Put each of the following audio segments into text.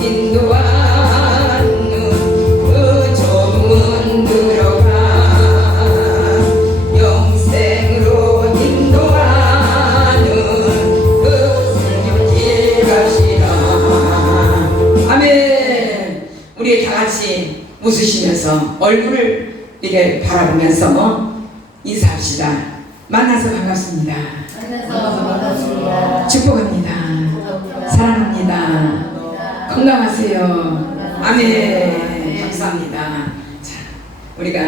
인도하는 그 좁은 들어가 영생으로 인도하는 그 승려길 가시라. 아멘. 우리 다 같이 웃으시면서 얼굴을 이렇게 바라보면서 인사합시다. 만나서 반갑습니다. 축복합니다. 사랑합니다. 건강하세요. 아멘. 감사합니다. 자, 우리가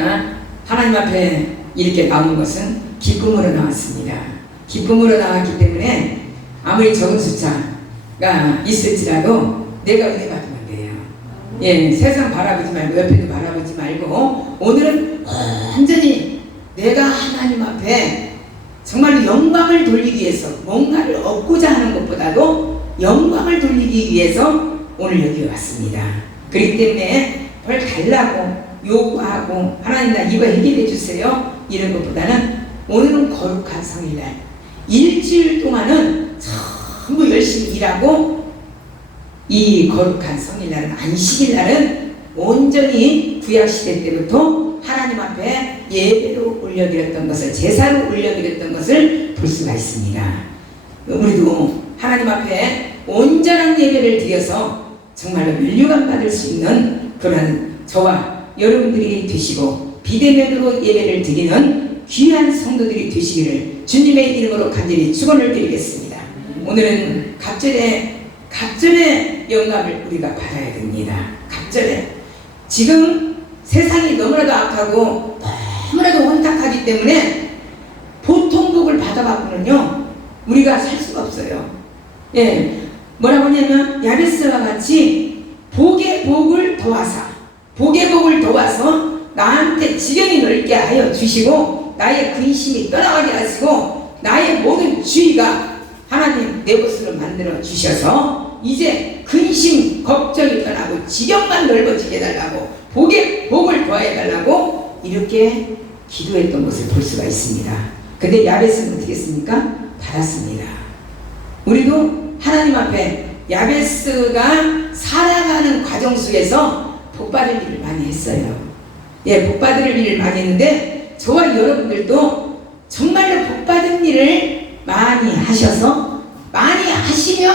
하나님 앞에 이렇게 나온 것은 기쁨으로 나왔습니다. 기쁨으로 나왔기 때문에 아무리 적은 숫자가 있을지라도 내가 은혜 받으면 돼요. 예, 세상 바라보지 말고 옆에도 바라보지 말고 오늘은 완전히 내가 하나님 앞에 정말로 영광을 돌리기 위해서 뭔가를 얻고자 하는 것보다도 영광을 돌리기 위해서 오늘 여기 왔습니다. 그렇기 때문에 뭘 달라고 요구하고 하나님 나 이거 해결해 주세요 이런 것보다는 오늘은 거룩한 성일날 일주일 동안은 전부 열심히 일하고 이 거룩한 성일날은 안식일날은 온전히 구약시대 때부터 하나님 앞에 예배로 올려드렸던 것을 제사로 올려드렸던 것을 볼 수가 있습니다. 우리도 하나님 앞에 온전한 예배를 드려서 정말로 면류관 받을 수 있는 그런 저와 여러분들이 되시고 비대면으로 예배를 드리는 귀한 성도들이 되시기를 주님의 이름으로 간절히 축원을 드리겠습니다. 오늘은 갑절의 영감을 우리가 받아야 됩니다. 갑절에 지금 세상이 너무나도 악하고 너무나도 혼탁하기 때문에 보통 복을 받아갖고는요 우리가 살 수가 없어요. 예, 뭐라고 하냐면 야베스와 같이 복의 복을 도와서 나한테 지경이 넓게 하여 주시고 나의 근심이 떠나가게 하시고 나의 모든 주의가 하나님 내 것으로 만들어 주셔서 이제 근심 걱정이 떠나고 지경만 넓어지게 해달라고 복의 복을 더해 달라고 이렇게 기도했던 것을 볼 수가 있습니다. 근데 야베스는 어떻게 했습니까? 받았습니다. 우리도 하나님 앞에 야베스가 살아가는 과정 속에서 복받을 일을 많이 했어요. 예, 복받을 일을 많이 했는데 저와 여러분들도 정말로 복받은 일을 많이 하셔서 많이 하시면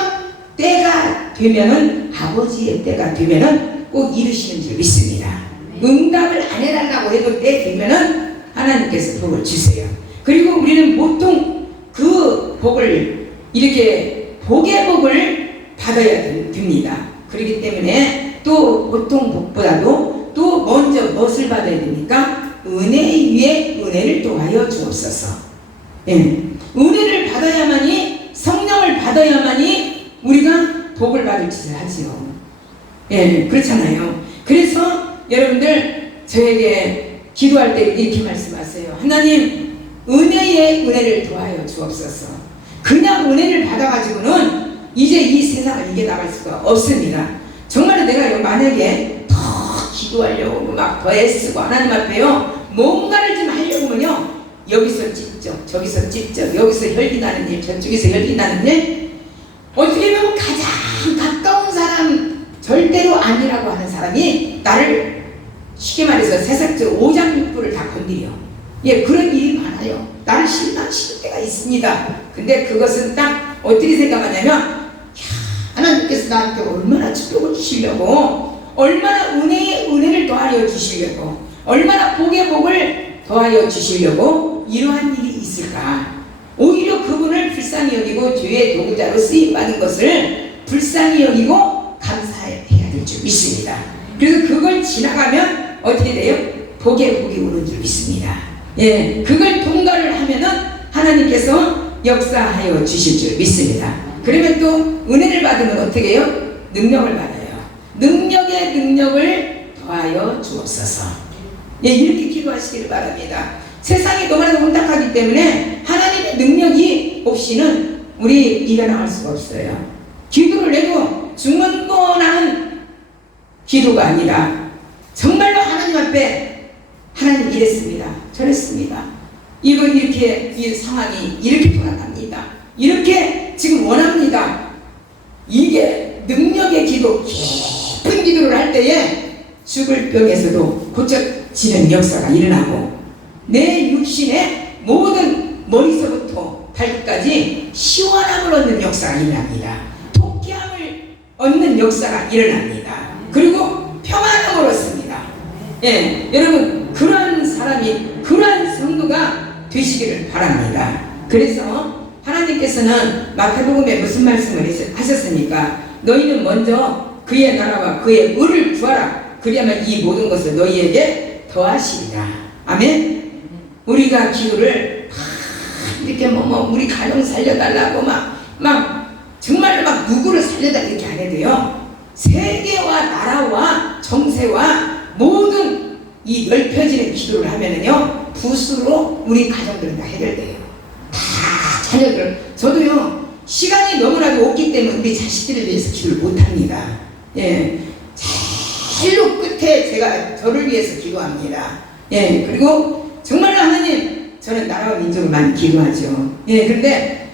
때가 되면은 아버지의 때가 되면은 꼭 이루시는 줄 믿습니다. 응답을 안 해달라고 해도 때 되면은 하나님께서 복을 주세요. 그리고 우리는 보통 그 복을 이렇게 복의 복을 받아야 됩니다. 그렇기 때문에 또 보통 복보다도 또 먼저 무엇을 받아야 됩니까? 은혜 위에 은혜를 또하여 주옵소서. 예. 은혜를 받아야만이 성령을 받아야만이 우리가 복을 받을 짓을 하지요. 예, 그렇잖아요. 그래서 여러분들 저에게 기도할 때 이렇게 말씀하세요. 하나님 은혜의 은혜를 더하여 주옵소서. 그냥 은혜를 받아가지고는 이제 이 세상을 이겨나갈 수가 없습니다. 정말로 내가 만약에 더 기도하려고 막 더 애쓰고 하나님 앞에요 뭔가를 좀 하려고면요 여기서 찝적 저기서 찝적 여기서 혈기 나는 일 저쪽에서 혈기 나는 일 어떻게 보면 가장 가까운 사람 절대로 아니라고 하는 사람이 나를 쉽게 말해서 세상적 오장육부를 다 건드려. 예, 그런 일이 많아요. 나를 실망시킬 때가 있습니다. 근데 그것은 딱 어떻게 생각하냐면 하나님께서 나한테 얼마나 축복을 주시려고 얼마나 은혜의 은혜를 더하여 주시려고 얼마나 복의 복을 더하여 주시려고 이러한 일이 있을까. 오히려 그분을 불쌍히 여기고 죄의 도구자로 쓰임받은 것을 불쌍히 여기고 감사해야 될 줄 믿습니다. 그래서 그걸 지나가면 어떻게 돼요? 복의 복이 오는 줄 믿습니다. 예, 그걸 통과를 하면은 하나님께서 역사하여 주실 줄 믿습니다. 그러면 또 은혜를 받으면 어떻게 해요? 능력을 받아요. 능력의 능력을 더하여 주옵소서. 예, 이렇게 기도하시기를 바랍니다. 세상이 너무나도 혼탁하기 때문에 하나님의 능력이 없이는 우리 이겨나갈 수가 없어요. 기도를 해도 죽는 거는 기도가 아니라 정말로 하나님 앞에 하나님 이랬습니다. 저랬습니다. 이건 이렇게 이 상황이 이렇게 돌아갑니다. 이렇게 지금 원합니다. 이게 능력의 기도, 깊은 기도를 할 때에 죽을 병에서도 고쳐지는 역사가 일어나고 내 육신의 모든 머리서부터 발끝까지 시원함을 얻는 역사가 일어납니다. 통쾌함을 얻는 역사가 일어납니다. 그리고 평안함을 얻습니다. 예, 여러분 그러한 사람이 그러한 성도가 되시기를 바랍니다. 그래서 하나님께서는 마태복음에 무슨 말씀을 하셨습니까? 너희는 먼저 그의 나라와 그의 의를 구하라. 그리하면 이 모든 것을 너희에게 더하시리라. 아멘. 우리가 기도를 이렇게 우리 가정 살려달라고 정말로 누구를 살려달라 이렇게 안 해도요. 세계와 나라와 정세와 모든 이 넓혀지는 기도를 하면은요, 붓으로 우리 가정들은 다 해결돼요. 다 자녀들. 저도요, 시간이 너무나도 없기 때문에 우리 자식들을 위해서 기도를 못합니다. 예. 제일로 끝에 제가 저를 위해서 기도합니다. 예. 그리고 정말로 하나님, 저는 나라와 민족을 많이 기도하죠. 예. 그런데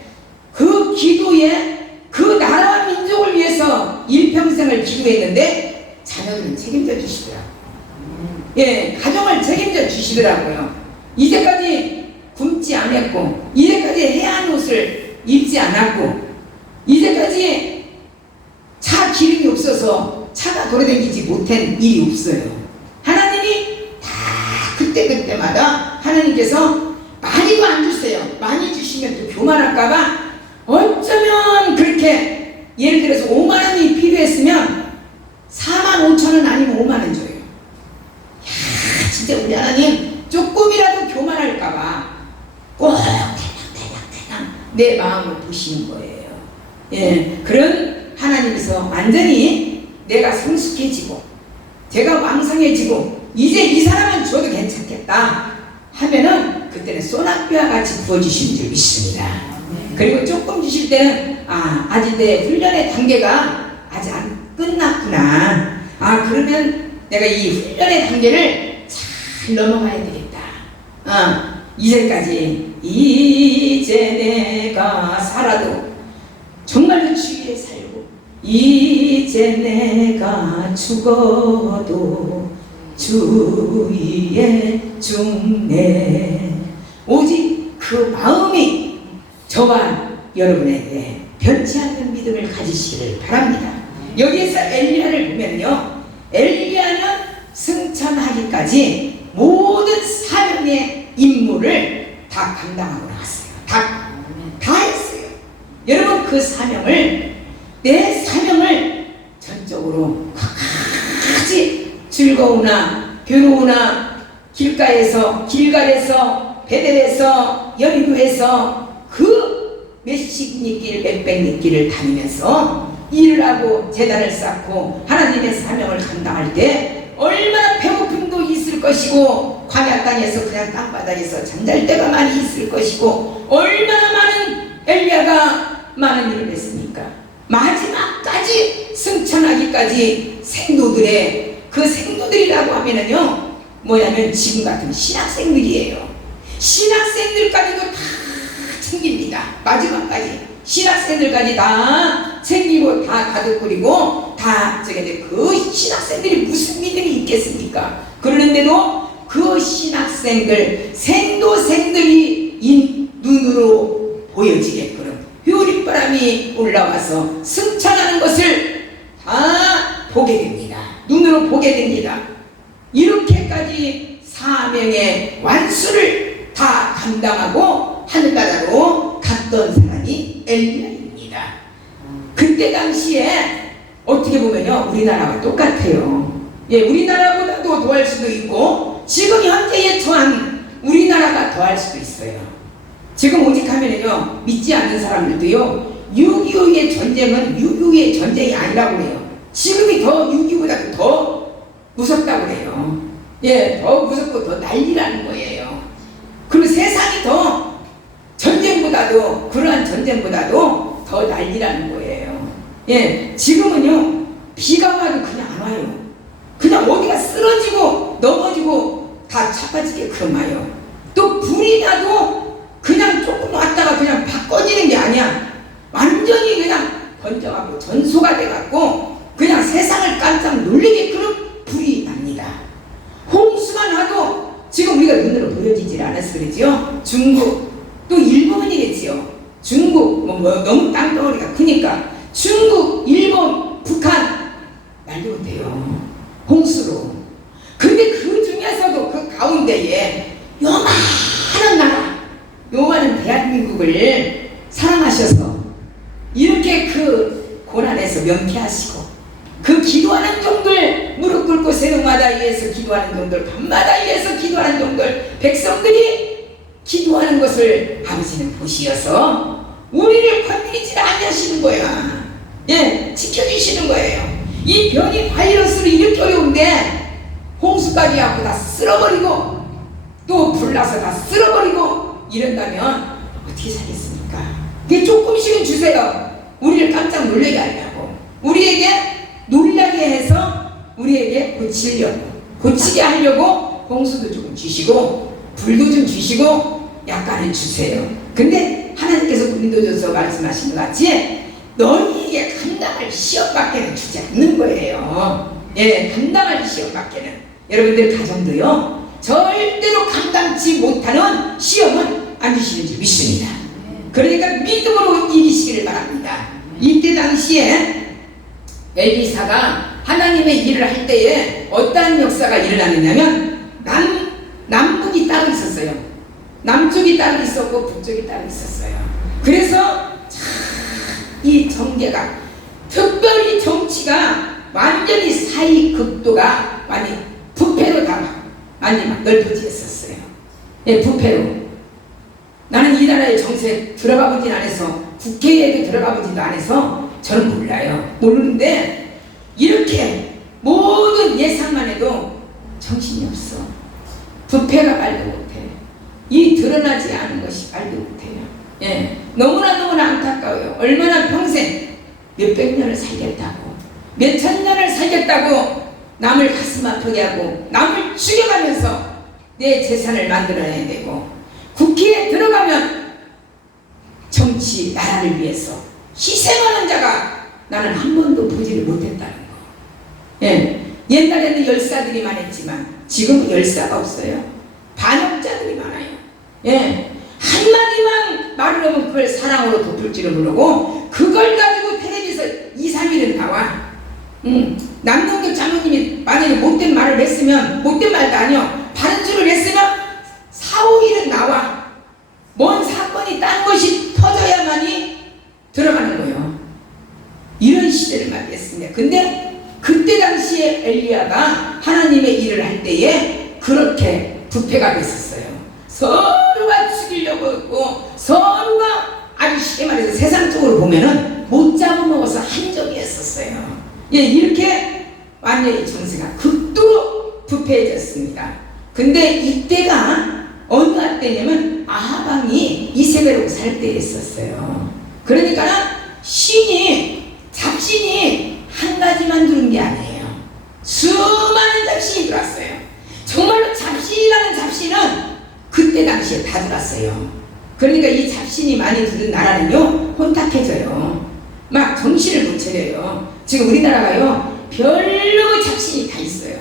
그 기도에 그 나라와 민족을 위해서 일평생을 기도했는데 자녀들은 책임져 주시더라고요. 예, 가정을 책임져 주시더라고요. 이제까지 굶지 않았고, 이제까지 해안 옷을 입지 않았고, 이제까지 차 기름이 없어서 차가 돌아다니지 못한 일이 없어요. 하나님이 다 그때마다 하나님께서 많이도 안 주세요. 많이 주시면 또 교만할까봐 어쩌면 그렇게 예를 들어서 5만 원이 필요했으면 4만 5천 원 아니면 5만 원 줘요. 야, 진짜 우리 하나님 조금이라도 교만할까봐 꼭 대강 내 마음을 보시는 거예요. 예, 그런 하나님께서 완전히 내가 성숙해지고 제가 왕성해지고 이제 이 사람은 줘도 괜찮겠다 하면은 그때는 소낙비와 같이 부어주시는 줄 믿습니다. 그리고 조금 주실 때는 아직 내 훈련의 단계가 아직 안 끝났구나. 그러면 내가 이 훈련의 단계를 잘 넘어가야 되겠다. 이제까지 이제 내가 살아도 정말로 주위에 살고 이제 내가 죽어도 주위에 죽네. 오직 그 마음이 저와 여러분에게 변치 않는 믿음을 가지시기를 바랍니다. 여기에서 엘리야를 보면요, 엘리야는 승천하기까지 모든 사명의 임무를 다 감당하고 나왔어요. 다 했어요. 여러분 그 사명을, 내 사명을 전적으로 끝까지 즐거우나 괴로우나 길갈에서 베델에서 여리고에서 그 몇십 리길 몇백 리길을 다니면서 일을 하고 제단을 쌓고 하나님의 사명을 감당할 때 얼마나 배고픔도 있을 것이고 광야 땅에서 그냥 땅바닥에서 잠잘 때가 많이 있을 것이고 얼마나 많은 엘리야가 많은 일을 했습니까? 마지막까지 승천하기까지 생도들의 그 생도들이라고 하면은요 뭐냐면 지금 같은 신학생들이에요. 신학생들까지도 다 챙깁니다. 마지막까지 신학생들까지 다 챙기고 다 가득 뿌리고 다 그 신학생들이 무슨 믿음이 있겠습니까? 그러는데도 그 신학생들 생도생들이 눈으로 보여지게끔 효리바람이 올라와서 승천하는 것을 다 보게 됩니다. 눈으로 보게 됩니다. 이렇게까지 사명의 완수를 다 감당하고 하늘나라로 갔던 사람이 엘리야입니다. 그때 당시에 어떻게 보면요 우리나라와 똑같아요. 예, 우리나라보다도 더할 수도 있고 지금 현재에 처한 우리나라가 더할 수도 있어요. 지금 오직 하면은요 믿지 않는 사람들도요 6.25의 전쟁은 6.25의 전쟁이 아니라고 해요. 지금이 더 6.25보다 더 무섭다고 해요. 예, 더 무섭고 더 난리라는 거예요. 그리고 세상이 더 전쟁보다도 그러한 전쟁보다도 더 난리라는 거예요. 예, 지금은요 비가 와도 그냥 안 와요. 그냥 어디가 쓰러지고 넘어지고 다 차빠지게끔 와요. 또 불이 나도 그냥 조금 왔다가 그냥 바꿔지는 게 아니야. 완전히 그냥 번져갖고 전소가 돼갖고 그냥 세상을 깜짝 놀래게끔 불이 납니다. 홍수만 와도 지금 우리가 눈으로 보여지질 않아서 그러지요. 중국 또 일본이겠지요. 중국 너무 땅덩어리가 크니까 중국, 일본, 북한 말도 못해요. 홍수로. 근데 그 중에서도 그 가운데에 요만한 나라, 요만한 대한민국을 사랑하셔서 이렇게 그 고난에서 명쾌하시고 그 기도하는 종들, 무릎 꿇고 새벽마다 위해서 기도하는 종들, 밤마다 위해서 기도하는 종들, 백성들이 기도하는 것을 아버지는 보시어서 우리를 건드리지 않으시는 거야. 예, 지켜주시는 거예요. 이 병이 바이러스로 이렇게 어려운데 홍수까지 하고 다 쓸어버리고 또 불나서 다 쓸어버리고 이런다면 어떻게 살겠습니까? 그게 조금씩은 주세요. 우리를 깜짝 놀라게 하려고, 우리에게 놀라게 해서 우리에게 고치게 하려고 홍수도 조금 주시고 불도 좀 주시고 약간은 주세요. 근데 하나님께서 믿어줘서 말씀하신 것 같이 너희에게 감당할 시험밖에는 주지 않는 거예요. 예, 감당할 시험밖에는. 여러분들 가정도요, 절대로 감당치 못하는 시험은 안 주시는 줄 믿습니다. 그러니까 믿음으로 이기시기를 바랍니다. 이때 당시에 엘리사가 하나님의 일을 할 때에 어떠한 역사가 일어났느냐면 남북이 따로 있었어요. 남쪽이 따로 있었고 북쪽이 따로 있었어요. 그래서 이 정계가, 특별히 정치가 완전히 사이 극도가 많이 부패로 다 많이 넓어졌었어요. 예, 부패로. 나는 이 나라의 정세에 들어가 보진 않아서, 국회에도 들어가 보지도 않아서 저는 몰라요. 모르는데 이렇게 모든 예상만 해도 정신이 없어. 부패가 말도 못해. 이 드러나지 않은 것이 말도 못해요. 예, 너무나 안타까워요. 얼마나 평생 몇백 년을 살겠다고, 몇천 년을 살겠다고 남을 가슴 아프게 하고 남을 죽여가면서 내 재산을 만들어내야 되고, 국회에 들어가면 정치 나라를 위해서 희생하는 자가 나는 한 번도 보지를 못했다는 거. 예, 옛날에는 열사들이 많았지만 지금은 열사가 없어요. 반역자들이 많아요. 예, 한마디만 말을 하면 그걸 사랑으로 덮을 줄을 모르고 그걸 가지고 텔레비에서 2, 3일은 나와. 남동도 장로님이 만약에 못된 말을 했으면, 못된 말도 아니요, 바른 줄을 했으면 4, 5일은 나와. 뭔 사건이 딴 것이 터져야만이 들어가는 거예요. 이런 시대를 맞이했습니다. 근데 그때 당시에 엘리야가 하나님의 일을 할 때에 그렇게 부패가 됐었어요. 서로가 죽이려고 했고, 서로가 아주 쉽게 말해서 세상적으로 보면은 못 잡아먹어서 한정이었었어요. 예, 이렇게 완전히 정세가 극도로 부패해졌습니다. 근데 이때가 어느 때냐면 아하방이 이세벨하고 살 때였었어요. 그러니까 잡신이 한 가지만 들은 게 아니에요. 수많은 잡신이 들어왔어요. 정말로 잡신이라는 잡신은 그때 당시에 다 들어왔어요. 그러니까 이 잡신이 많이 들은 나라는요, 혼탁해져요. 막 정신을 못 차려요. 지금 우리나라가요, 별로 잡신이 다 있어요.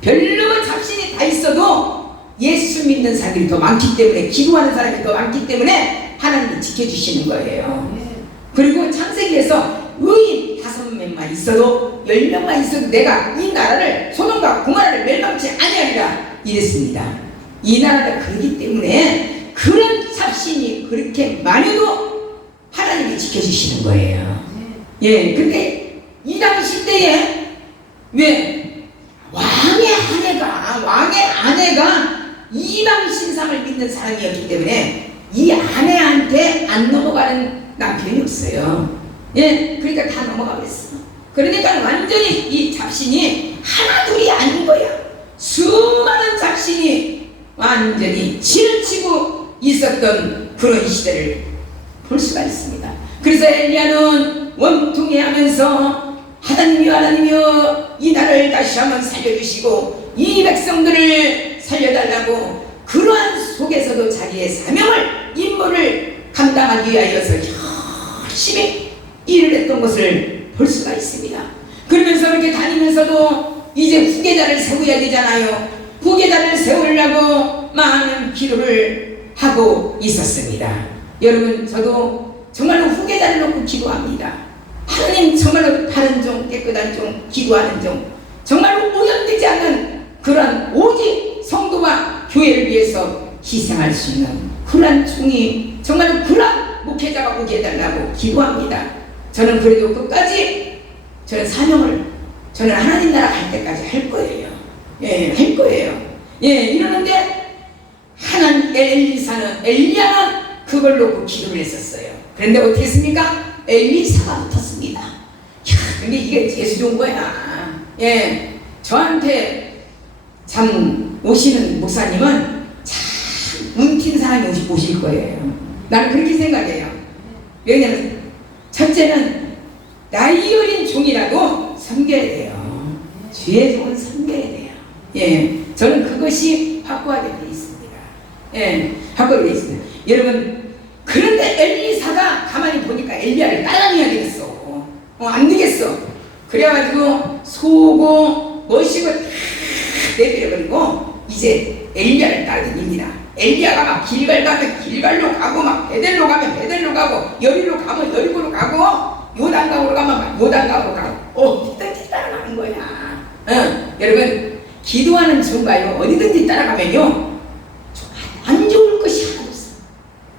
별로 잡신이 다 있어도 예수 믿는 사람들이 더 많기 때문에, 기도하는 사람이 더 많기 때문에 하나님이 지켜주시는 거예요. 그리고 창세기에서 의인 5명만 있어도, 10명만 있어도 내가 이 나라를, 소돔과 고모라를 멸망치 아니하리라 이랬습니다. 이 나라가 그렇기 때문에 그런 잡신이 그렇게 많아도 하나님이 지켜주시는 거예요. 예, 근데 이 당시 때에 왜 왕의 아내가 이방 신상을 믿는 사람이었기 때문에 이 아내한테 안 넘어가는 남편이 없어요. 예, 그러니까 다 넘어가 버렸어. 그러니까 완전히 이 잡신이 하나둘이 아닌 거야. 수많은 잡신이 완전히 치르치고 있었던 그런 시대를 볼 수가 있습니다. 그래서 엘리야는 원통해하면서 하나님이여 이 나라를 다시 한번 살려주시고 이 백성들을 살려달라고, 그러한 속에서도 자기의 사명을, 임무를 감당하기 위하여서 열심히 일을 했던 것을 볼 수가 있습니다. 그러면서 그러면서 이렇게 다니면서도 이제 후계자를 세워야 되잖아요. 후계자를 세우려고 많은 기도를 하고 있었습니다. 여러분, 저도 정말로 후계자를 놓고 기도합니다. 하나님, 정말로 바른 종, 깨끗한 종, 기도하는 종, 정말로 오염되지 않는 그런 오직 성도와 교회를 위해서 희생할 수 있는 그런 종이, 정말로 그런 목회자가 오게 해달라고 기도합니다. 저는 그래도 끝까지 저는 사명을, 저는 하나님 나라 갈 때까지 할 거예요. 예, 할 거예요. 예, 이러는데 하나님, 엘리야는 그걸 놓고 기도를 했었어요. 그런데 어떻게 했습니까? 엘리사가 붙었습니다. 이야, 근데 이게 재수 좋은 거야. 예, 저한테 참 오시는 목사님은 참 운틴 사람이 오실 거예요. 나는 그렇게 생각해요. 왜냐면 첫째는 나이 어린 종이라도 섬겨야 돼요. 주의 종은 섬겨야 돼요. 예, 저는 그것이 확고하게 되어 있습니다. 예, 확고하게 되어 있습니다. 여러분, 그런데 엘리사가 가만히 보니까 엘리야를 따라다녀야 되겠어. 안 되겠어. 그래가지고 소고 멋이고 다 내버려버리고 이제 엘리야를 따라다닙니다. 엘리야가 막 길갈 가면 길갈로 가고, 막 베델로 가면 베델로 가고, 여리로 가면 여리로 가고, 요단강으로 가면 막 요단강으로 가고, 어디든지 따라가는 거야. 여러분, 기도하는 종가요, 어디든지 따라가면요 안 좋을 것이 하나도 없어.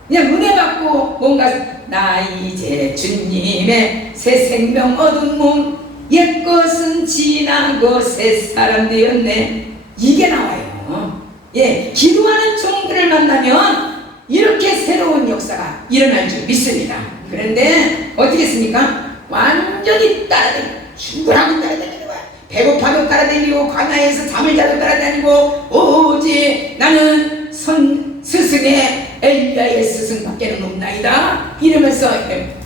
그냥 은혜 받고 뭔가 나 이제 주님의 새 생명 얻은 몸, 옛것은 지나고 새 사람 되었네, 이게 나와요. 예, 기도하는 종들을 만나면 이렇게 새로운 역사가 일어날 줄 믿습니다. 그런데 어떻게 했습니까? 완전히 따라다니고, 죽으라고 따라다니는 거야. 배고파도 따라다니고, 광야에서 잠을 자도 따라다니고, 오직 나는 스승의 엘리야의 스승밖에는 없나이다, 이러면서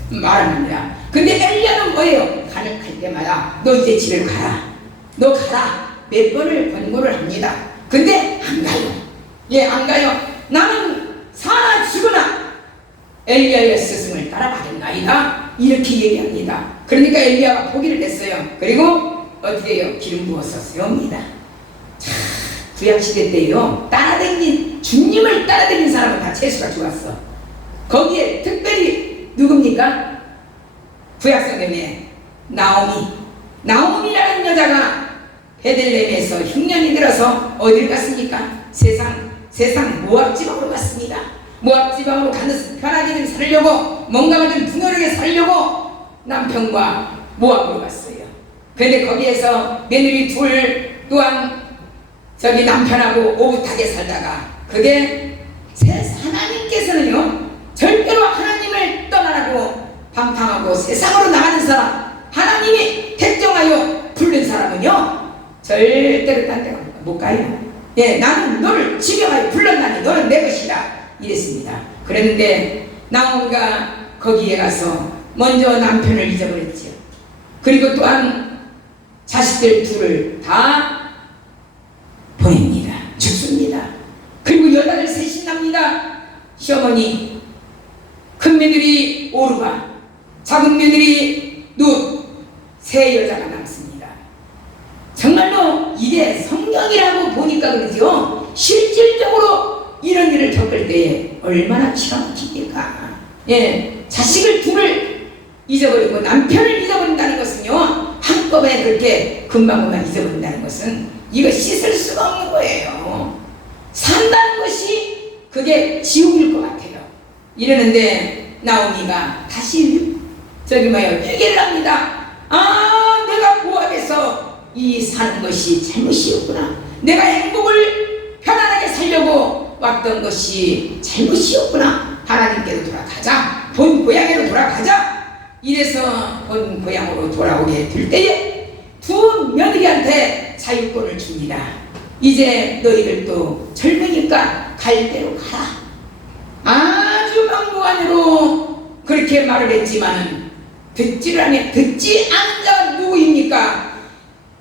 말합니다. 근데 엘리야는 뭐예요? 갈 때마다 너 이제 집에 가라, 너 가라, 몇 번을 권고를 합니다. 근데 안 가요. 예, 안 가요. 나는 사나 죽으나 엘리야의 스승을 따라가겠나이다, 이렇게 얘기합니다. 그러니까 엘리야가 포기를 했어요. 그리고 어떻게 해요? 기름 부어서 세웁니다. 자, 구약시대 때요, 따라다닌, 주님을 따라다닌 사람은 다 재수가 좋았어. 거기에 특별히 누굽니까? 구약성경에 나오미라는 여자가 베들레헴에서 흉년이 들어서 어디를 갔습니까? 세상 모압 지방으로 갔습니다. 모압 지방으로 가는, 편하게 좀 살려고, 뭔가 좀 풍요롭게 살려고 남편과 모압으로 갔어요. 그런데 거기에서 며느리 둘, 또한 저기 남편하고 오붓하게 살다가, 그게 하나님께서는요 절대로 하나님을 떠나라고 방탕하고 세상으로 나가는 사람, 하나님이 택정하여 부른 사람은요 절대로 딴 데 못 가요. 예, 나는 너를 지명하여 불렀나니 너는 내 것이다, 이랬습니다. 그런데 나오미가 거기에 가서 먼저 남편을 잊어버렸죠. 그리고 또한 자식들 둘을 다 보냅니다. 죽습니다. 그리고 여자들 셋이 납니다. 시어머니, 큰 며느리 오르바, 작은 며느리 룻, 세 여자가 남습니다. 정말로 이게 성경이라고 보니까 그러죠. 실질적으로 이런 일을 겪을 때에 얼마나 기가 막힙니까? 예, 자식을 둘을 잊어버리고 남편을 잊어버린다는 것은요, 한꺼번에 그렇게 금방금방 잊어버린다는 것은 이거 씻을 수가 없는 거예요. 산다는 것이 그게 지옥일 것 같아요. 이러는데 나오미가 다시 회개를 합니다. 아, 내가 모압에서 이 사는 것이 잘못이었구나. 내가 행복을 편안하게 살려고 왔던 것이 잘못이었구나. 하나님께로 돌아가자. 본 고향으로 돌아가자. 이래서 본 고향으로 돌아오게 될 때에 두 며느리한테 자유권을 줍니다. 이제 너희들도 젊으니까 갈 대로 가라. 아주 막무가내로 그렇게 말을 했지만은 듣지 않은 자가 누구입니까?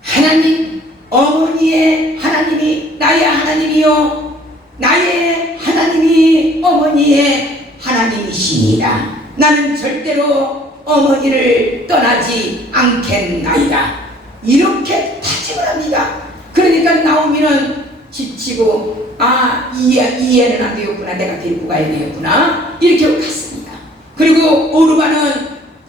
하나님, 어머니의 하나님이 나의 하나님이요, 나의 하나님이 어머니의 하나님이시니라. 나는 절대로 어머니를 떠나지 않겠나이다. 이렇게 다짐을 합니다. 그러니까 나오미는 지치고 이 애는 안 되겠구나, 내가 데리고 가야 되겠구나, 이렇게 갔습니다. 그리고 오르바는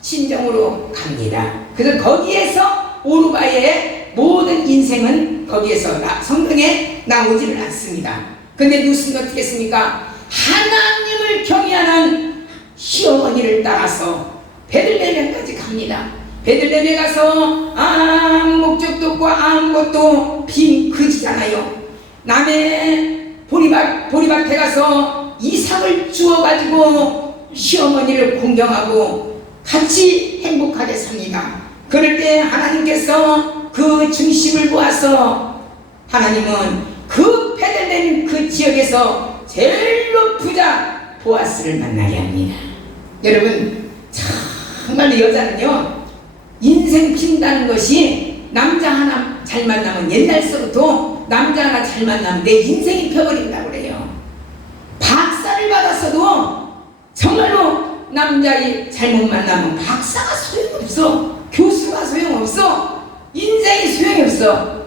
친정으로 갑니다. 그래서 거기에서 오르바의 모든 인생은 거기에서 성경에 나오지를 않습니다. 근데 루스는 어떻게 했습니까? 하나님을 경외하는 시어머니를 따라서 베들레헴까지 갑니다. 베들레헴에 가서 아무 목적도 없고 아무것도 빈 그지잖아요. 남의 보리밭에 가서 이삭을 주워가지고 시어머니를 공경하고 같이 행복하게 삽니다. 그럴 때 하나님께서 그 중심을 보아서 하나님은 그 베들레헴 그 지역에서 제일로 부자 보아스를 만나게 합니다. 여러분, 정말 여자는요, 인생 핀다는 것이 남자 하나 잘 만나면, 옛날서부터 남자 하나 잘 만나면 내 인생이 펴버린다고 그래요. 박사를 받았어도 정말로 남자를 잘못 만나면 박사가 소용없어, 교수가 소용없어, 인생이 소용이 없어.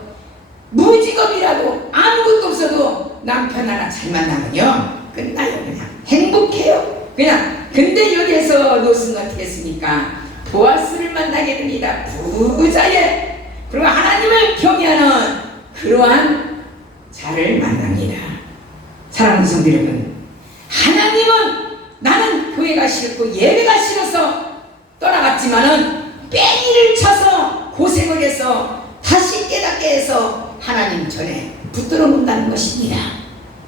무직업이라도 아무것도 없어도 남편 하나 잘 만나면요 끝나요. 그냥 행복해요. 그냥. 근데 여기에서 롯은 어떻게 했습니까? 보아스를 만나게 됩니다. 부자의, 그리고 하나님을 경외하는 그러한 자를 만납니다. 사랑하는 성도 여러분, 하나님은 나는 교회가 싫고 예배가 싫어서 떠나갔지만은 뺑이를 쳐서 고생을 해서 다시 깨닫게 해서 하나님 전에 붙들어 놓는다는 것입니다.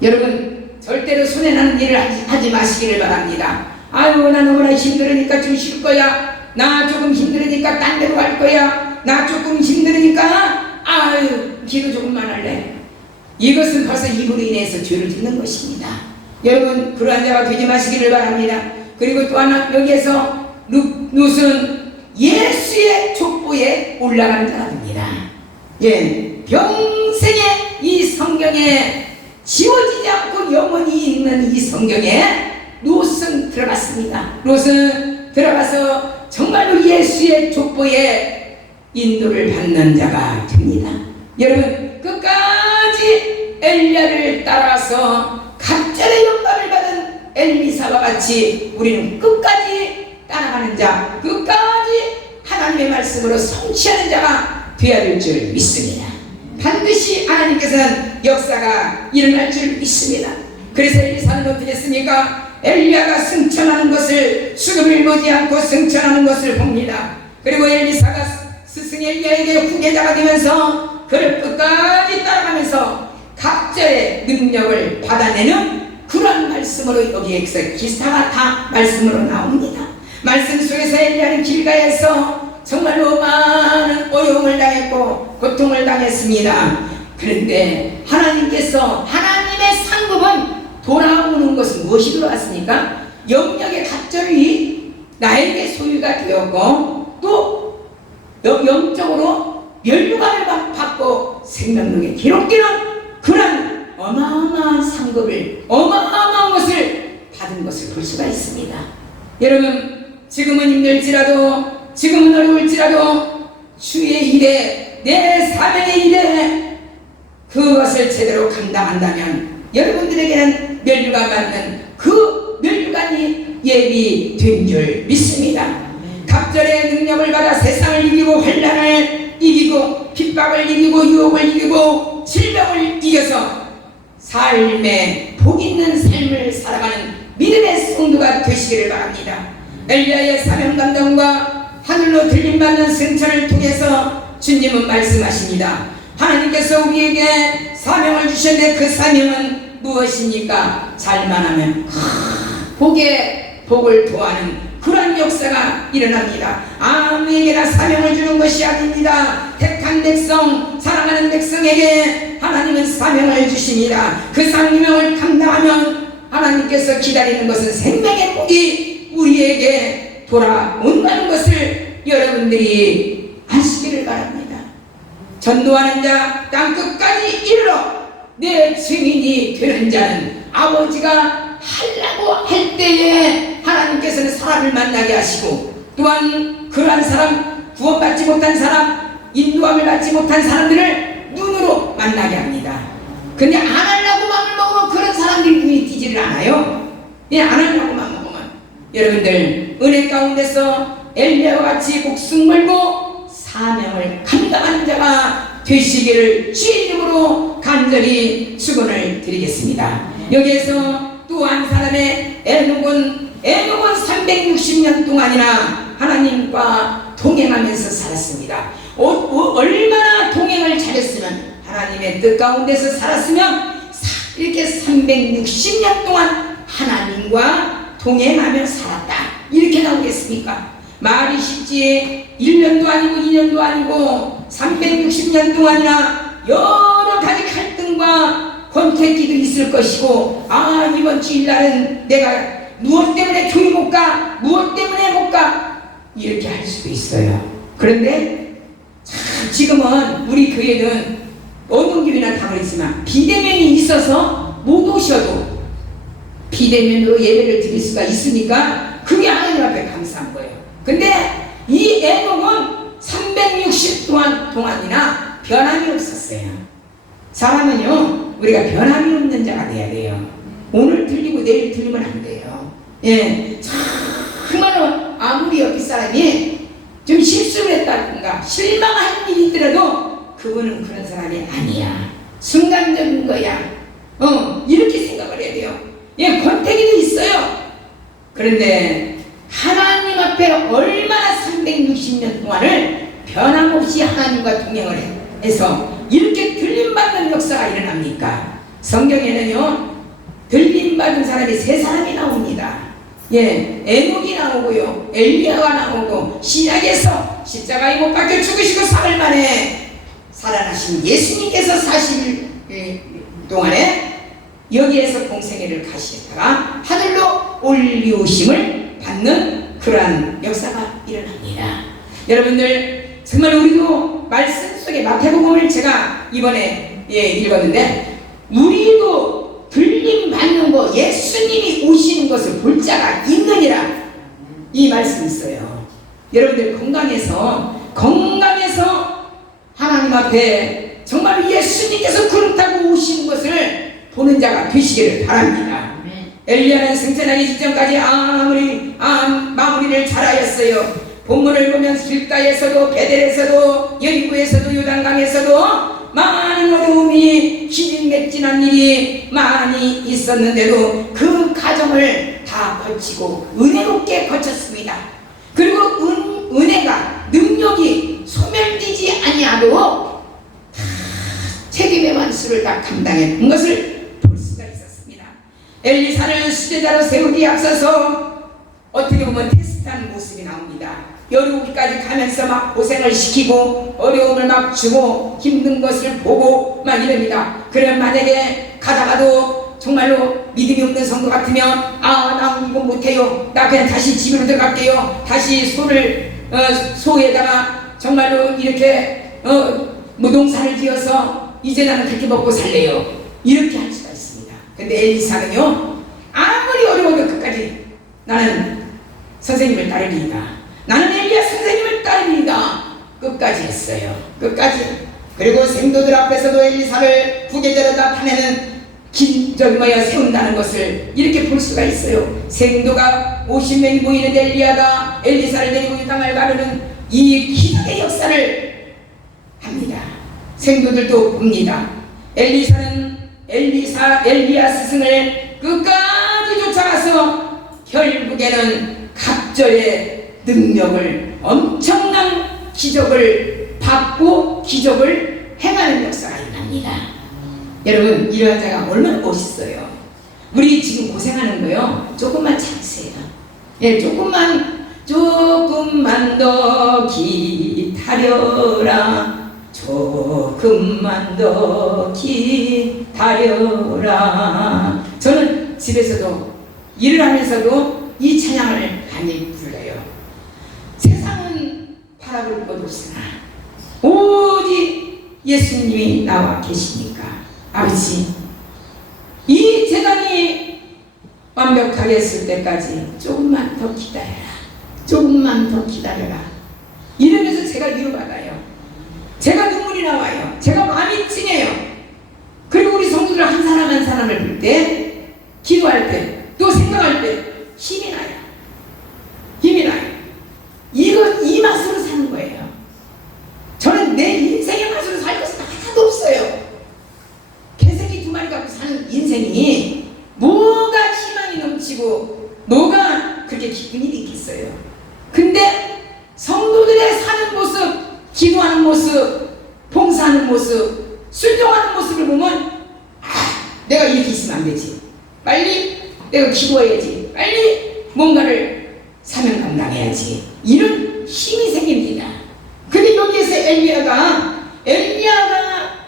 여러분, 절대로 손해나는 일을 하지 마시기를 바랍니다. 아유, 나 너무나 힘들으니까 좀 쉴 거야, 나 조금 힘들으니까 딴 데로 갈 거야, 나 조금 힘들으니까 아유 기도 조금만 할래. 이것은 벌써 입으로 인해서 죄를 짓는 것입니다. 여러분, 그러한 자가 되지 마시기를 바랍니다. 그리고 또 하나, 여기에서 룻은 예수의 족보에 올라가는 자가 됩니다. 예, 평생에 이 성경에 지워지지 않고 영원히 있는 이 성경에 롯은 들어갔습니다. 롯은 들어가서 정말로 예수의 족보에 인도를 받는 자가 됩니다. 여러분, 끝까지 엘리야를 따라서 갑절의 영광을 받은 엘리사와 같이 우리는 끝까지 따라가는 자, 끝까지 하나님의 말씀으로 성취하는 자가 되어야 될 줄 믿습니다. 반드시 하나님께서는 역사가 일어날 줄 믿습니다. 그래서 엘리사는 어떻게 했습니까? 엘리야가 승천하는 것을, 수금을 보지 않고 승천하는 것을 봅니다. 그리고 엘리사가 스승 엘리야에게 후계자가 되면서 그를 끝까지 따라가면서 갑절의 능력을 받아내는 그런 말씀으로 여기에서 기사가 다 말씀으로 나옵니다. 말씀 속에서 엘리야는 길가에서 정말로 많은 어려움을 당했고 고통을 당했습니다. 그런데 하나님께서, 하나님의 상급은 돌아오는 것은 무엇이 들어왔습니까? 영역의 갑절이 나에게 소유가 되었고 또 영적으로 멸류관을 받고 생명력에 기록되는 그런 어마어마한 상급을, 어마어마한 것을 받은 것을 볼 수가 있습니다. 여러분, 지금은 힘들지라도, 지금은 어려울지라도 주의 일에, 내 사명의 일에 그것을 제대로 감당한다면 여러분들에게는 멸류관 받는 그 멸류관이 예비된 줄 믿습니다. 갑절의 능력을 받아 세상을 이기고 환난을 이기고 핍박을 이기고 유혹을 이기고 질병을 이겨서 삶에 복 있는 삶을 살아가는 믿음의 성도가 되시기를 바랍니다. 엘리야의 사명 감당과 하늘로 들림받는 승천을 통해서 주님은 말씀하십니다. 하나님께서 우리에게 사명을 주셨는데 그 사명은 무엇입니까? 잘만 하면 복에 복을 더하는 그런 역사가 일어납니다. 아무에게나 사명을 주는 것이 아닙니다. 택한 백성, 사랑하는 백성에게 하나님은 사명을 주십니다. 그 사명을 감당하면 하나님께서 기다리는 것은 생명의 복이 우리에게 돌아온다는 것을 여러분들이 아시기를 바랍니다. 전도하는 자, 땅끝까지 이르러 내 증인이 되는 자는 아버지가 하려고 할 때에 하나님께서는 사람을 만나게 하시고, 또한 그러한 사람, 구원받지 못한 사람, 인도 구함을 받지 못한 사람들을 눈으로 만나게 합니다. 근데 안 하려고 마음을 먹으면 그런 사람들이 눈이 띄지를 않아요. 안 하려고 마음 먹으면. 여러분들, 은혜 가운데서 엘리야와 같이 목숨 걸고 사명을 감당하는 자가 되시기를 주의 이름으로 간절히 축원을 드리겠습니다. 여기에서 또 한 사람의 에녹은 360년 동안이나 하나님과 동행하면서 살았습니다. 얼마나 동행을 잘했으면, 하나님의 뜻 가운데서 살았으면 이렇게 360년 동안 하나님과 동행하며 살았다, 이렇게 나오겠습니까? 말이 쉽지. 1년도 아니고 2년도 아니고 360년 동안이나 여러 가지 갈등과 권태기도 있을 것이고, 이번 주일날은 내가 무엇 때문에 교회 못 가, 무엇 때문에 못 가, 이렇게 할 수도 있어요. 그런데 지금은 우리 교회는 어느 교회나 다 그렇지만 비대면이 있어서 못 오셔도 비대면으로 예배를 드릴 수가 있으니까 그게 하나님 앞에 감사한 거예요. 근데 이 에녹은 360 동안이나 변함이 없었어요. 사람은요, 우리가 변함이 없는 자가 돼야 돼요. 오늘 들리고 내일 들리면 안 돼요. 정말로 아무리 옆에 사람이 좀 실수를 했다든가 실망한 일이 있더라도 그분은 그런 사람이 아니야. 순간적인 거야. 이렇게 생각을 해야 돼요. 권태기도 있어요. 그런데 하나님 앞에 얼마나 360년 동안을 변함없이 하나님과 동행을 해서 이렇게 들림받는 역사가 일어납니까? 성경에는요, 들림받은 사람이 3사람이 나옵니다. 에녹이 나오고요, 엘리야가 나오고, 신약에서 십자가에 못 박혀 죽으시고 3일 만에 살아나신 예수님께서 40일 동안에 여기에서 공생애를 가시다가 하늘로 올리우심을 받는 그러한 역사가 일어납니다. 여러분들, 정말 우리도 말씀 속에 마태복음을 제가 이번에 읽었는데, 우리도 들림 받는 거, 예수님이 오시는 것을 볼 자가 있느니라, 이 말씀이 있어요. 여러분들 건강해서 하나님 앞에 정말 예수님께서 구름 타고 오시는 것을 보는 자가 되시기를 바랍니다. 엘리야는 승천하기 직전까지 마무리를 잘하였어요. 본문을 보면 길가에서도 베델에서도 여리고에서도 요단강에서도 많은 어려움이 기진맥진한 일이 많이 있었는데도 그 과정을 다 거치고 은혜롭게 거쳤습니다. 그리고 은혜가, 능력이 소멸되지 아니하도록 다 책임의 완수를 다 감당했던 것을 볼 수가 있었습니다. 엘리사를 수제자로 세우기에 앞서서 어떻게 보면 테스트하는 모습이 나옵니다. 여리고까지 가면서 막 고생을 시키고 어려움을 막 주고 힘든 것을 보고 막 이럽니다. 그러면 만약에 가다가도 정말로 믿음이 없는 성도 같으면 나 이거 못해요, 나 그냥 다시 집으로 들어갈게요, 다시 소에다가 정말로 이렇게 무동산을 지어서 이제 나는 그렇게 먹고 살래요, 이렇게 할 수가 있습니다. 근데 엘리사는요, 아무리 어려워도 끝까지 나는 선생님을 따르리이다, 나는 엘리야 선생님을 따르리이다, 끝까지 했어요. 끝까지. 그리고 생도들 앞에서도 엘리사를 후계자로 나타내는 세운다는 것을 이렇게 볼 수가 있어요. 생도가 50명이 모이는 엘리야가 엘리사를 데리고 이 땅을 가르는 이 기적의 역사를 합니다. 생도들도 봅니다. 엘리야 스승을 끝까지 쫓아가서 결국에는 갑절의 능력을, 엄청난 기적을 받고 기적을 행하는 역사가 일어납니다. 여러분, 이러한 자가 얼마나 멋있어요. 우리 지금 고생하는 거요, 조금만 참으세요. 조금만 더 기다려라, 조금만 더 기다려라. 저는 집에서도 일을 하면서도 이 찬양을 많이 불러요. 세상은 바라볼 것 없으나 오직 예수님이 나와 계시니까, 아버지, 이 재단이 완벽하게 했을 때까지 조금만 더 기다려라, 조금만 더 기다려라, 이러면서 제가 위로받아요. 제가 여러분, 내 인생의 맛으로 살 것은 하나도 없어요. 개새끼 2마리 갖고 사는 인생이 뭐가 희망이 넘치고 뭐가 그렇게 기쁜 일이 있겠어요. 근데 성도들의 사는 모습, 기도하는 모습, 봉사하는 모습, 순종하는 모습을 보면 내가 이렇게 있으면 안 되지. 빨리 내가 기도해야지. 빨리 뭔가를 사명 감당해야지. 이런 힘이 생깁니다. 근데 여기에서 엘리야가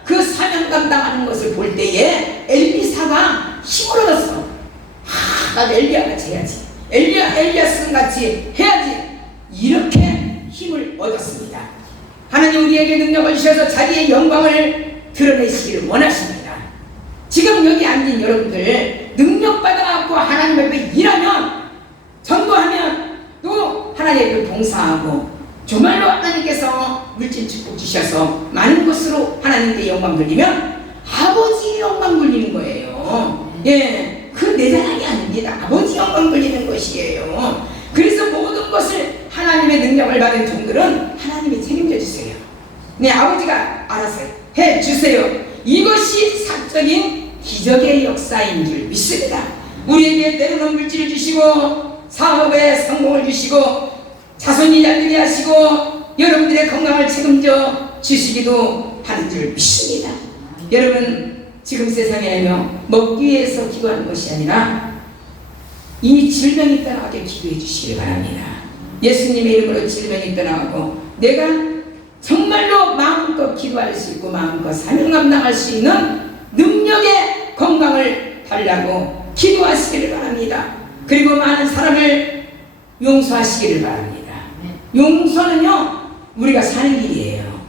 그 사명 감당하는 것을 볼 때에 엘리사가 힘을 얻었어. 나도 엘리야같이 해야지. 엘리야스 같이 해야지. 이렇게 힘을 얻었습니다. 하나님 우리에게 능력을 주셔서 자기의 영광을 드러내시기를 원하십니다. 지금 여기 앉은 여러분들 능력 받아갖고 하나님 앞에 일하면, 전도하면, 또 하나님 앞에 봉사하고 정말로 하나님께서 물질 축복 주셔서 많은 것으로 하나님께 영광 돌리면 아버지의 영광 돌리는 거예요. 예, 그 내 자랑이 아닙니다. 아버지 영광 돌리는 것이에요. 그래서 모든 것을 하나님의 능력을 받은 종들은 하나님이 책임져 주세요. 네, 아버지가 알아서 해 주세요. 이것이 사적인 기적의 역사인 줄 믿습니다. 우리에게 때로는 물질을 주시고 사업에 성공을 주시고 자손이 잘 되게 하시고 여러분들의 건강을 책임져 주시기도 하는 줄 믿습니다. 여러분, 지금 세상에는요, 먹기 위해서 기도하는 것이 아니라 이 질병이 떠나가게 기도해 주시기 바랍니다. 예수님의 이름으로 질병이 떠나가고 내가 정말로 마음껏 기도할 수 있고 마음껏 사명 감당할 수 있는 능력의 건강을 달라고 기도하시기를 바랍니다. 그리고 많은 사람을 용서하시기를 바랍니다. 용서는요, 우리가 사는 길이에요.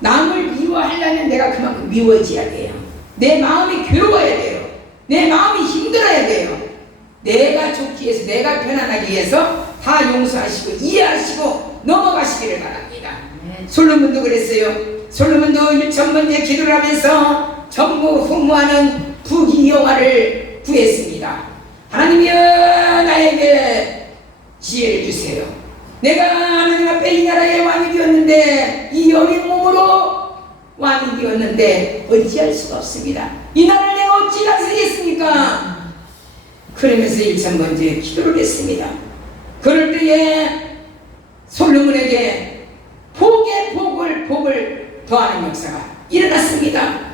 남을 미워하려면 내가 그만큼 미워져야 돼요. 내 마음이 괴로워야 돼요. 내 마음이 힘들어야 돼요. 내가 좋기 위해서, 내가 편안하기 위해서 다 용서하시고 이해하시고 넘어가시기를 바랍니다. 솔로몬도 그랬어요. 솔로몬도 1000번째 기도를 하면서 전무후무하는 부귀영화를 구했습니다. 하나님이여, 나에게 지혜를 주세요. 내가 하나님 앞에 이 나라의 왕이 되었는데, 이 여린 몸으로 왕이 되었는데 어찌할 수가 없습니다. 이 나라를 내가 어찌 다스리겠습니까? 그러면서 1000번째 기도를 했습니다. 그럴 때에 솔로몬에게 복에 복을 더하는 역사가 일어났습니다.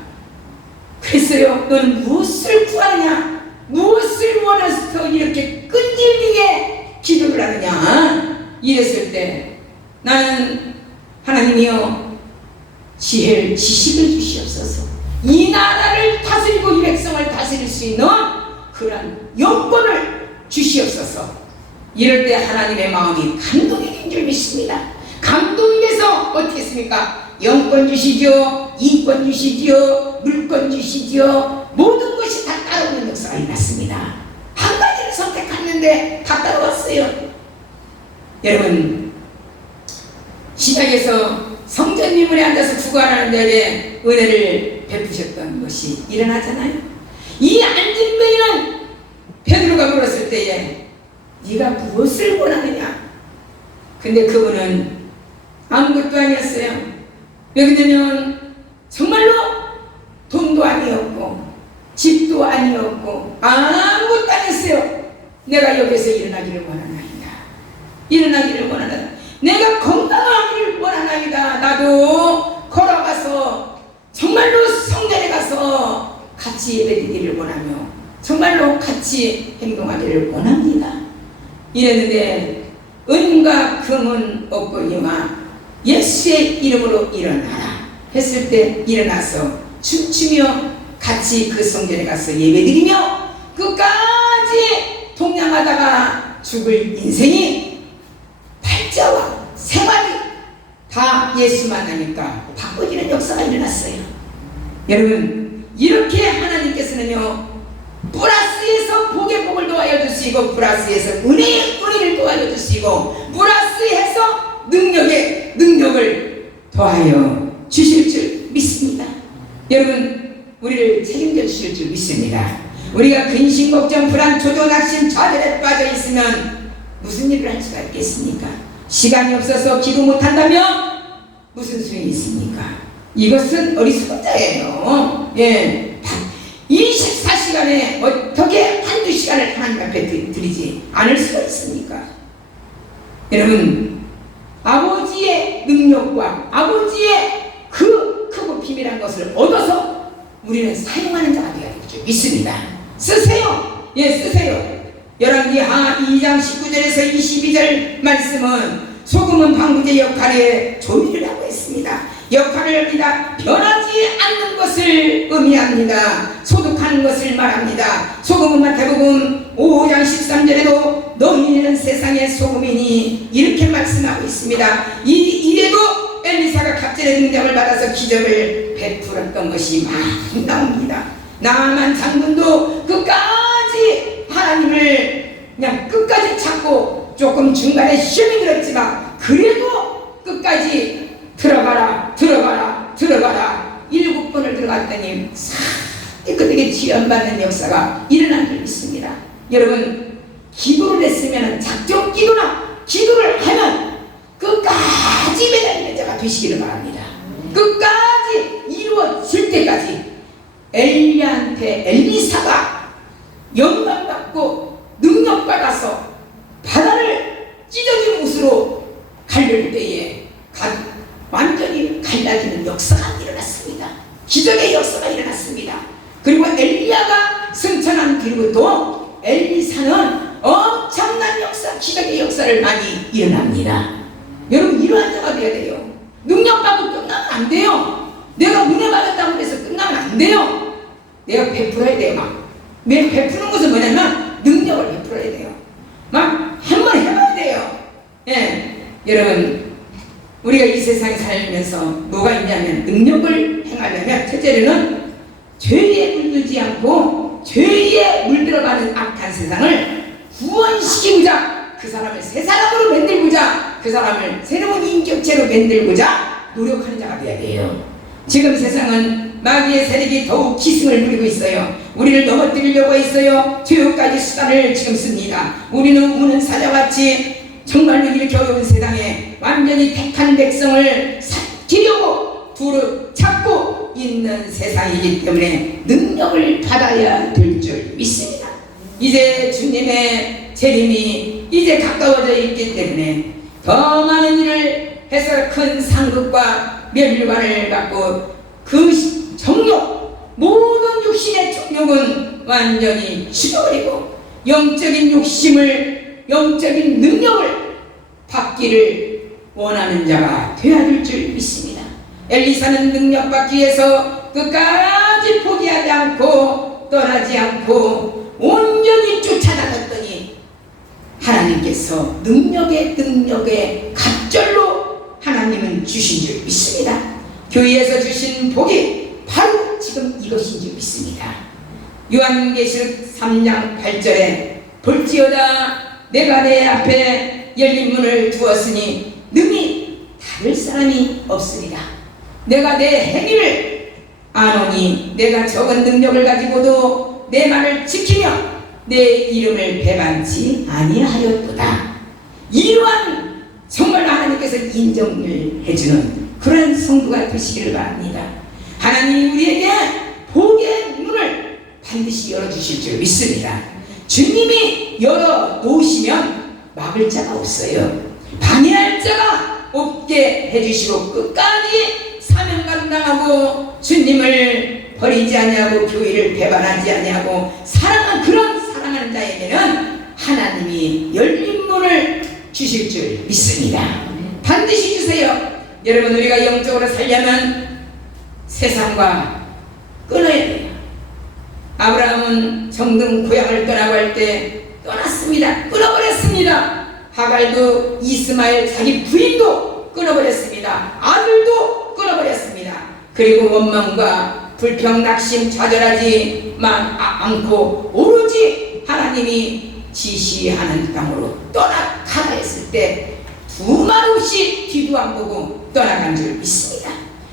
그랬어요. 너는 무엇을 구하냐? 무엇을 원해서 이렇게 끈질기게 기도를 하느냐? 이랬을 때 나는 하나님이여, 지혜를, 지식을 주시옵소서. 이 나라를 다스리고 이 백성을 다스릴 수 있는 그런 영권을 주시옵소서. 이럴 때 하나님의 마음이 감동이 된 줄 믿습니다. 감동이 돼서 어떻게 했습니까? 영권 주시죠, 인권 주시죠, 물권 주시죠. 모든 것이 다 따라오는 역사가 일어났습니다. 한 가지를 선택했는데 다 따라왔어요. 여러분, 시작에서 성전 미문에 앉아서 구걸하는 데에 은혜를 베푸셨던 것이 일어나잖아요. 이 앉은 베이는 베드로가 물었을 때에 네가 무엇을 원하느냐? 근데 그분은 아무것도 아니었어요. 왜 그러냐면 정말로 돈도 아니었고 집도 아니었고 아무것도 아니었어요. 내가 여기서 일어나기를 원하나이다. 일어나기를 원하나이다. 내가 건강하기를 원하나이다. 나도 걸어가서 정말로 성전에 가서 같이 예배드리기를 원하며 정말로 같이 행동하기를 원합니다. 이랬는데 은과 금은 없거니와 예수의 이름으로 일어나라 했을 때 일어나서 춤추며 같이 그 성전에 가서 예배드리며 끝까지 동냥하다가 죽을 인생이 팔자와 생활이 다 예수 만나니까 바꿔지는 역사가 일어났어요. 여러분, 이렇게 하나님께서는요, 플러스에서 복의 복을 도와여 주시고 플러스에서 은혜의 은혜를 도와여 주시고 플러스에서 능력의 능력을 도와여 주실 줄 믿습니다. 여러분, 우리를 책임져 주실 줄 믿습니다. 우리가 근심, 걱정, 불안, 조조, 낙심, 좌절에 빠져 있으면 무슨 일을 할 수가 있겠습니까? 시간이 없어서 기도 못한다면 무슨 수행이 있습니까? 이것은 어리석은 자예요. 예. 24시간에 어떻게 한두 시간을 하나님 앞에 드리지 않을 수가 있습니까? 여러분, 아버지의 능력과 아버지의 그 크고 비밀한 것을 얻어서 우리는 사용하는 자가 되어야 되죠. 믿습니다. 쓰세요. 예, 쓰세요. 열왕기하 2장 19절에서 22절 말씀은 소금은 방부제 역할에 조미를 하고 있습니다. 역할을 합니다. 변하지 않는 것을 의미합니다. 소득하는 것을 말합니다. 소금은 마태복음 5장 13절에도 너희는 세상의 소금이니 이렇게 말씀하고 있습니다. 이에도 엘리사가 갑절의 능력을 받아서 기적을 베풀었던 것이 많이 나옵니다. 나만 장군도 끝까지 하나님을 그냥 끝까지 찾고 조금 중간에 시험이 들었지만 그래도 끝까지 들어가라 7번을 들어갔더니 그들에게 지원받는 역사가 일어난 줄 믿습니다. 여러분, 기도를 했으면 작정 기도를 하면 끝까지 매달리는 자가 되시기를 바랍니다. 끝까지 이루어질 때까지 엘리사가 영광받고 능력받아서 바다를 찢어진 옷으로 갈릴 때에 완전히 갈라지는 역사가 일어났습니다. 기적의 역사가 일어났습니다. 그리고 엘리야가 승천한 뒤로도 엘리사는 엄청난 역사, 기적의 역사를 많이 일어납니다. 여러분, 이러한 자가 되어야 돼요. 능력받고 끝나면 안 돼요. 내가 은혜 받았다고 해서 끝나면 안 돼요. 내가 베풀어야 돼요. 내 베푸는 것은 뭐냐면 능력을 베풀어야 돼요. 한번 해봐야 돼요. 예, 여러분, 우리가 이 세상에 살면서 뭐가 있냐면 능력을 행하려면 첫째로는 죄에 물들지 않고 죄에 물들어가는 악한 세상을 구원시키고자, 그 사람을 새 사람으로 만들고자, 그 사람을 새로운 인격체로 만들고자 노력하는 자가 되어야 돼요. 지금 세상은 마귀의 세력이 더욱 기승을 부리고 있어요. 우리를 넘어뜨리려고 했어요. 죄까지 수단을 지금 씁니다. 우리는 우는 사자같이 정말로 이렇게 어려운 세상에 완전히 택한 백성을 삭히려고 두루 찾고 있는 세상이기 때문에 능력을 받아야 될 줄 믿습니다. 이제 주님의 재림이 이제 가까워져 있기 때문에 더 많은 일을 해서 큰 상급과 멸류관을 받고 그 정욕, 모든 육신의 정욕은 완전히 죽어버리고 영적인 욕심을, 영적인 능력을 받기를 원하는 자가 되어야 될 줄 믿습니다. 엘리사는 능력 받기 위해서 끝까지 포기하지 않고 떠나지 않고 온전히 쫓아다녔더니 하나님께서 능력의 갑절로 하나님은 주신 줄 믿습니다. 교회에서 주신 복이 바로 지금 이것인 줄 믿습니다. 요한계시록 3장 8절에 볼지어다 내가 내 앞에 열린 문을 두었으니 능히 닫을 사람이 없으리라. 내가 내 행위를 아노니 내가 적은 능력을 가지고도 내 말을 지키며 내 이름을 배반치 아니하였도다. 이러한 정말 하나님께서 인정을 해주는 그런 성도가 되시기를 바랍니다. 하나님이 우리에게 복의 문을 반드시 열어주실 줄 믿습니다. 주님이 열어놓으시면 막을 자가 없어요. 방해할 자가 없게 해주시고 끝까지 사명 감당하고 주님을 버리지 아니하고 교회를 배반하지 아니하고 사랑하는 자에게는 하나님이 열린 문을 주실 줄 믿습니다. 반드시 주세요. 여러분, 우리가 영적으로 살려면 세상과 끊어야 돼요. 아브라함은 정든 고향을 떠나고 할 때 떠났습니다. 끊어버렸습니다. 하갈도 이스마엘 자기 부인도 끊어버렸습니다. 아들도 끊어버렸습니다. 그리고 원망과 불평, 낙심, 좌절하지 않고 오로지 하나님이 지시하는 땅으로 떠나가라 했을 때 두 말 없이 뒤도 안 보고 떠나간 줄 믿습니다.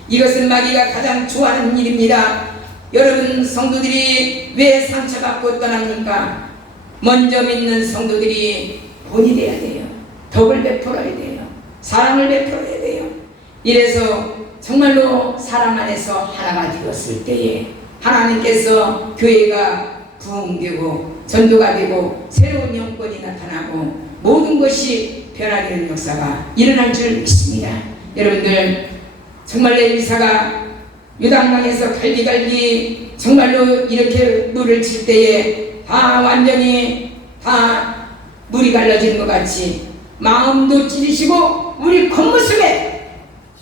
이것은 마귀가 가장 좋아하는 일입니다. 여러분, 성도들이 왜 상처받고 떠납니까? 먼저 믿는 성도들이 본이 돼야 돼요. 덕을 베풀어야 돼요. 사랑을 베풀어야 돼요. 이래서 정말로 사랑 안에서 하나가 되었을 때에 하나님께서 교회가 부흥되고 전도가 되고 새로운 영권이 나타나고 모든 것이 변화되는 역사가 일어날 줄 믿습니다. 여러분들 정말로 엘리사가 요단강에서 갈기갈기 정말로 이렇게 물을 칠 때에 다 완전히 다 물이 갈라지는 것 같이 마음도 찢으시고 우리 겉모습에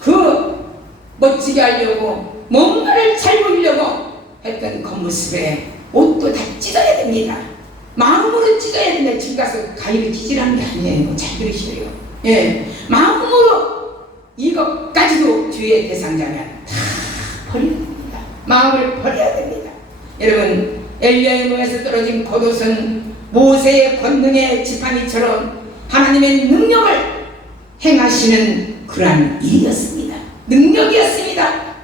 그 멋지게 하려고 뭔가를 잘 보이려고 했던 겉모습에 옷도 다 찢어야 됩니다. 마음으로 찢어야 된다. 지금 가서 가위로 찢으라는 게 아니에요. 잘 들으시래요. 예, 마음으로 이것까지도 주의 대상자면 다 버려야 됩니다. 마음을 버려야 됩니다. 여러분, 엘리야의 몸에서 떨어진 겉옷은 모세의 권능의 지팡이처럼 하나님의 능력을 행하시는 그러한 일이었습니다. 능력이었습니다.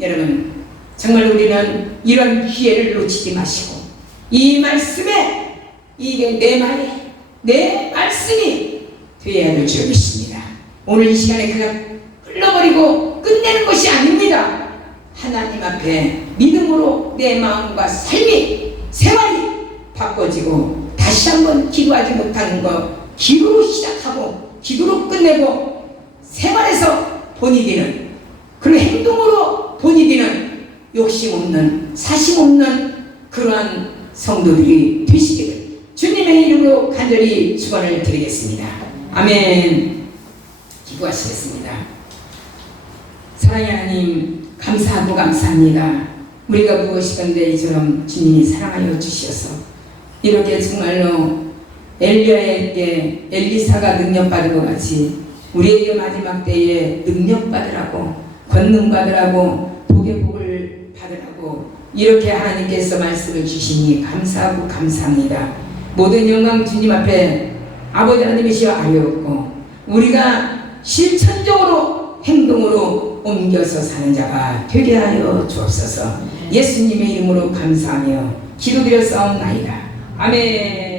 여러분, 정말 우리는 이런 기회를 놓치지 마시고 이 말씀에 이게 내 말이 내 말씀이 되어야 될 줄 믿습니다. 오늘 이 시간에 그냥 흘러버리고 끝내는 것이 아닙니다. 하나님 앞에 믿음으로 내 마음과 삶이 생활이 바꿔지고 다시 한번 기도하지 못하는 것 기도로 시작하고 기도로 끝내고 생활에서 본이 되는 그리고 행동으로 본이 되는 욕심 없는 사심 없는 그러한 성도들이 되시기를 주님의 이름으로 간절히 축원을 드리겠습니다. 아멘. 기도하시겠습니다. 사랑의 하나님 감사하고 감사합니다. 우리가 무엇이건데 이처럼 주님이 사랑하여 주셔서 이렇게 정말로 엘리야에게 엘리사가 능력받은 것 같이 우리에게 마지막 때에 능력받으라고 권능받으라고 복의 복을 받으라고 이렇게 하나님께서 말씀을 주시니 감사하고 감사합니다. 모든 영광 주님 앞에 아버지 하나님이시여 아뢰옵고 우리가 실천적으로 행동으로 옮겨서 사는 자가 되게 하여 주옵소서. 예수님의 이름으로 감사하며 기도드려 싸움나이다. 아멘.